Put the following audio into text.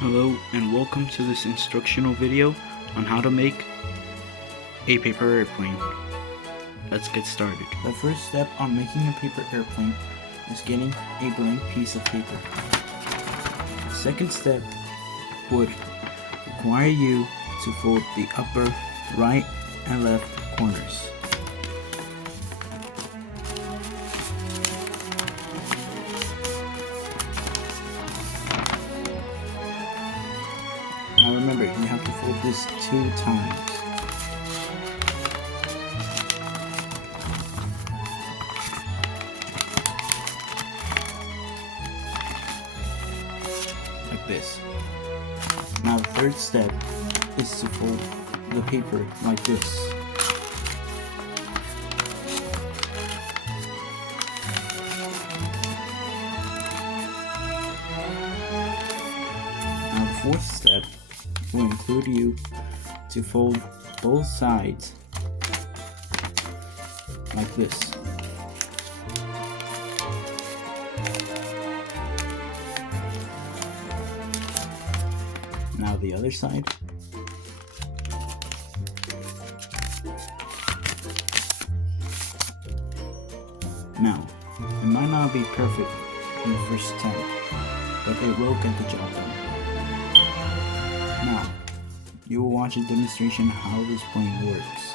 Hello and welcome to this instructional video on how to make a paper airplane. Let's get started. The first step on making a paper airplane is getting a blank piece of paper. The second step would require you to fold the upper right and left corners. Now remember, you have to fold this 2 times. Like this. Now the third step is to fold the paper like this. Now the fourth step will include you to fold both sides like this. Now the other side. Now, it might not be perfect in the first attempt, but it will get the job done. Now, you will watch a demonstration how this plane works.